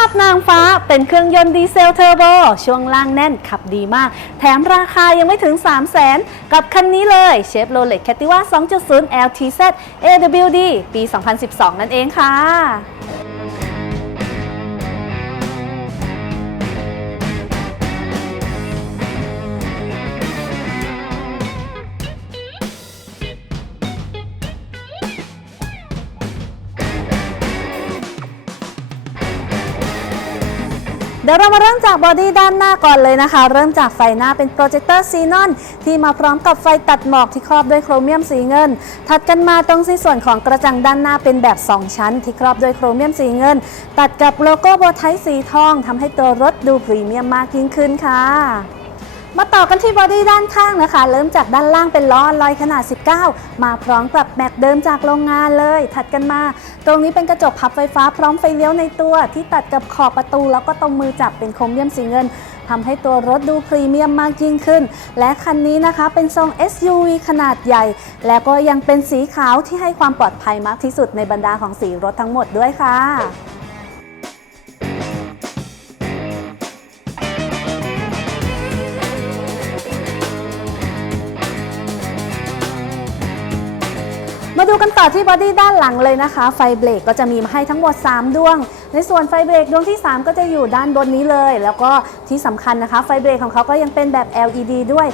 าพนางฟ้าเป็นเครื่องยนต์ดีเซลเทอร์โบ ช่วงล่างแน่นขับดีมาก แถมราคายังไม่ถึง 3 0 0 0 0นกับคันนี้เลยเชฟโรเลตแคติว่า2.0 LTZ AWD ปี 2012 นั่นเองค่ะ เดี๋ยวเรามาเริ่มจากบอดี้ด้านหน้าก่อนเลยนะคะ เริ่มจากไฟหน้าเป็นโปรเจคเตอร์ซีนอนที่มาพร้อมกับไฟตัดหมอกที่ครอบด้วยโครเมียมสีเงิน ถัดกันมาตรงในส่วนของกระจังด้านหน้าเป็นแบบ 2 ชั้น ที่ครอบด้วยโครเมียมสีเงิน ตัดกับโลโก้โบไทสีทองทำให้ตัวรถดูพรีเมียมมากยิ่งขึ้นค่ะ มาต่อกันที่บอดี้ด้านข้างนะคะ เริ่มจากด้านล่างเป็นล้อลลอยขนาด 19 มาพร้อมกับแม็กเดิมจากโรงงานเลย ถัดกันมา ตรงนี้เป็นกระจกพับไฟฟ้าพร้อมไฟเลี้ยวในตัวที่ตัดกับขอบประตู แล้วก็ตรงมือจับเป็นโครเมียมสีเงินทำให้ตัวรถดูพรีเมียมมากยิ่งขึ้น และคันนี้นะคะเป็นทรง SUV ขนาดใหญ่ และก็ยังเป็นสีขาวที่ให้ความปลอดภัยมากที่สุดในบรรดาของสีรถทั้งหมดด้วยค่ะ ดูกันต่อที่บอดี้ด้านหลังเลยนะคะ ไฟเบรกก็จะมีมาให้ทั้งหมด 3 ดวง ในส่วนไฟเบรกดวงที่ 3 ก็จะอยู่ด้านบนนี้เลย แล้วก็ที่สำคัญนะคะ ไฟเบรกของเขาก็ยังเป็นแบบ LED ด้วย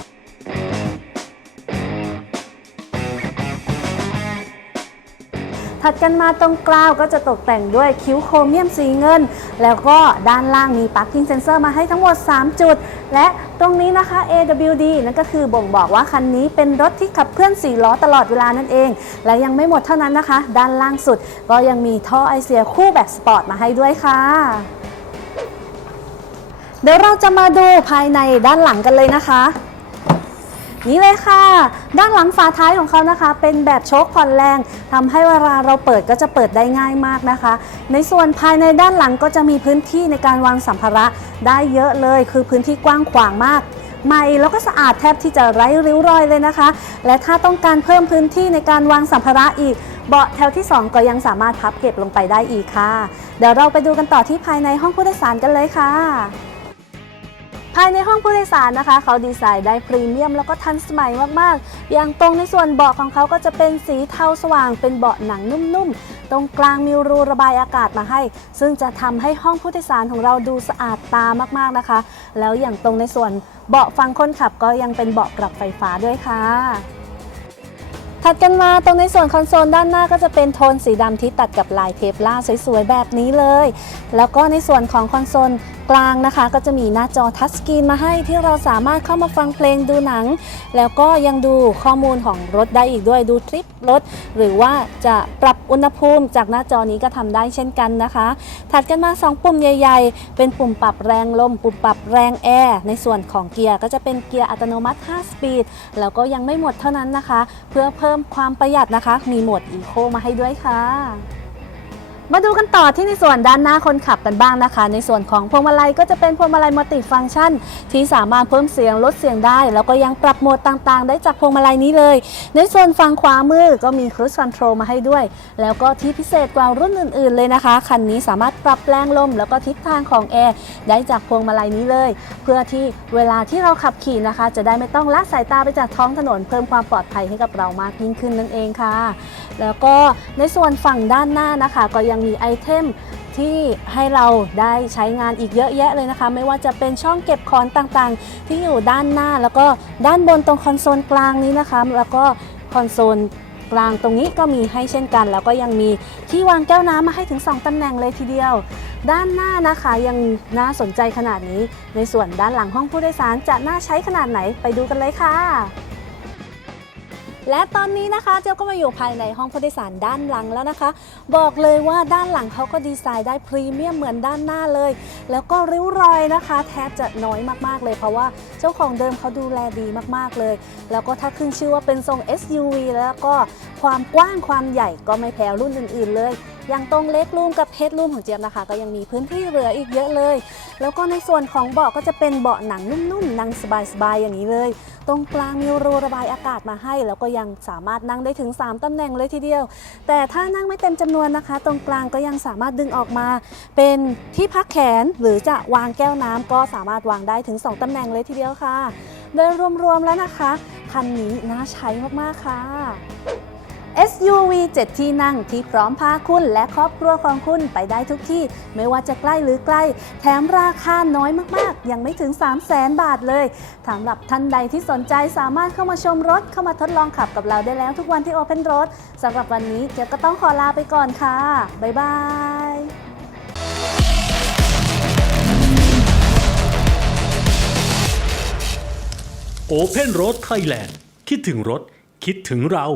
ถัดกันมาตรงกลาวก็จะตกแต่งด้วยคิ้วโครเมียมสีเงิน แล้วก็ด้านล่างมี Parking Sensor มาให้ทั้งหมด 3 จุด และตรงนี้นะคะ AWD นั่นก็คือบ่งบอกว่าคันนี้เป็นรถที่ขับเคลื่อน 4 ล้อตลอดเวลานั่นเอง และยังไม่หมดเท่านั้นนะคะ ด้านล่างสุด ก็ยังมีท่อไอเสียคู่แบบสปอร์ตมาให้ด้วยค่ะเดี๋ยวเราจะมาดูภายในด้านหลังกันเลยนะคะ นี่เลยค่ะ ด้านหลังฝาท้ายของเขานะคะ เป็นแบบโชคผ่อนแรงทำให้เวลาเราเปิดก็จะเปิดได้ง่ายมากนะคะ ในส่วนภายในด้านหลังก็จะมีพื้นที่ในการวางสัมภาระได้เยอะเลย คือพื้นที่กว้างขวางมากใหม่แล้วก็สะอาดแทบที่จะไร้ริ้วรอยเลยนะคะ และถ้าต้องการเพิ่มพื้นที่ในการวางสัมภาระอีก เบาะแถวที่ 2 ก็ยังสามารถพับเก็บลงไปได้อีกค่ะ เดี๋ยวเราไปดูกันต่อที่ภายในห้องผู้โดยสารกันเลยค่ะ ภายในห้องผู้โดยสารนะคะ เขาดีไซน์ได้พรีเมียมแล้วก็ทันสมัยมากๆ อย่างตรงในส่วนเบาะของเขาก็จะเป็นสีเทาสว่าง เป็นเบาะหนังนุ่มๆ ตรงกลางมีรูระบายอากาศมาให้ ซึ่งจะทำให้ห้องผู้โดยสารของเราดูสะอาดตามากๆนะคะ แล้วอย่างตรงในส่วนเบาะฝั่งคนขับก็ยังเป็นเบาะปรับไฟฟ้าด้วยค่ะ ถัดกันมาตรงในส่วนคอนโซลด้านหน้าก็จะเป็นโทนสีดำที่ตัดกับลายเทปล่าสวยๆ แบบนี้เลย แล้วก็ในส่วนของคอนโซลกลางนะคะ ก็จะมีหน้าจอทัชสกรีนมาให้ที่เราสามารถเข้ามาฟังเพลงดูหนัง แล้วก็ยังดูข้อมูลของรถได้อีกด้วยดูทริปรถ หรือว่าจะปรับอุณหภูมิจากหน้าจอนี้ก็ทำได้เช่นกันนะคะ ถัดกันมา 2 ปุ่มใหญ่ ๆ เป็นปุ่มปรับแรงลม ปุ่มปรับแรงแอร์ในส่วนของเกียร์ก็จะเป็นเกียร์อัตโนมัติ 5 สปีดแล้วก็ยังไม่หมดเท่านั้นนะคะ เพื่อเพิ่มความประหยัดนะคะ มีโหมดอีโคมาให้ด้วยค่ะ มาดูกันต่อที่ในส่วนด้านหน้าคนขับกันบ้างนะคะ ในส่วนของพวงมาลัยก็จะเป็นพวงมาลัยมัลติฟังก์ชัน ที่สามารถเพิ่มเสียงลดเสียงได้ แล้วก็ยังปรับโหมดต่างๆ ได้จากพวงมาลัยนี้เลย ในส่วนฝั่งขวามือก็มี Cruise Control มาให้ด้วย แล้วก็ที่พิเศษกว่ารุ่นอื่น ๆ เลยนะคะ คันนี้สามารถปรับแรงลม แล้วก็ทิศทางของแอร์ได้จากพวงมาลัยนี้เลย เพื่อที่เวลาที่เราขับขี่นะคะ จะได้ไม่ต้องละสายตาไปจากท้องถนนเพิ่มความปลอดภัยให้กับเรามากยิ่งขึ้นนั่นเองค่ะ แล้วก็ในส่วนฝั่งด้านหน้านะคะ ก็ยังมีไอเทมที่ให้เราได้ใช้งานอีกเยอะแยะเลยนะคะ ไม่ว่าจะเป็นช่องเก็บของต่างๆ ที่อยู่ด้านหน้าแล้วก็ด้านบนตรงคอนโซลกลางนี้นะคะ แล้วก็คอนโซลกลางตรงนี้ก็มีให้เช่นกัน แล้วก็ยังมีที่วางแก้วน้ำมาให้ถึง 2ตำแหน่งเลยทีเดียว ด้านหน้านะคะยังน่าสนใจขนาดนี้ ในส่วนด้านหลังห้องผู้โดยสารจะน่าใช้ขนาดไหนไปดูกันเลยค่ะ และตอนนี้นะคะเจ้าก็มาอยู่ภายในห้องผู้โดยสารด้านหลังแล้วนะคะ บอกเลยว่าด้านหลังเขาก็ดีไซน์ได้พรีเมียมเหมือนด้านหน้าเลย แล้วก็ริ้วรอยนะคะ แทบจะน้อยมากๆเลยเพราะว่าเจ้าของเดิมเขาดูแลดีมากๆเลย แล้วก็ถ้าขึ้นชื่อว่าเป็นทรง SUV แล้วก็ความกว้างความใหญ่ก็ไม่แพ้รุ่นอื่น ๆ เลยอย่างตรงเล็กรูมกับเฮดรูมของเจี๊ยบนะคะ ก็ยังมีพื้นที่เหลืออีกเยอะเลย แล้วก็ในส่วนของเบาะก็จะเป็นเบาะหนังนุ่มๆนั่งสบายๆอย่างนี้เลย ตรงกลางมีรูระบายอากาศมาให้ แล้วก็ยังสามารถนั่งได้ถึง 3ตำแหน่งเลยทีเดียว แต่ถ้านั่งไม่เต็มจำนวนนะคะ ตรงกลางก็ยังสามารถดึงออกมา เป็นที่พักแขนหรือจะวางแก้วน้ำก็สามารถวางได้ถึง 2ตำแหน่งเลยทีเดียวค่ะ โดยรวมๆแล้วนะคะคันนี้น่าใช้มากๆค่ะ SUV 7 ที่นั่งที่พร้อมพาคุณและครอบครัวของคุณไปได้ทุกที่ ไม่ว่าจะใกล้หรือไกลแถมราคาน้อยมากๆ ยังไม่ถึง 3 0 0แสนบาทเลยสำหรับท่านใดที่สนใจสามารถเข้ามาชมรถ เข้ามาทดลองขับกับเราได้แล้วทุกวันที่ Open Road สำหรับวันนี้เจ๊ก็ต้องขอลาไปก่อนค่ะ บ๊ายบาย Open Road Thailand คิดถึงรถ คิดถึงเรา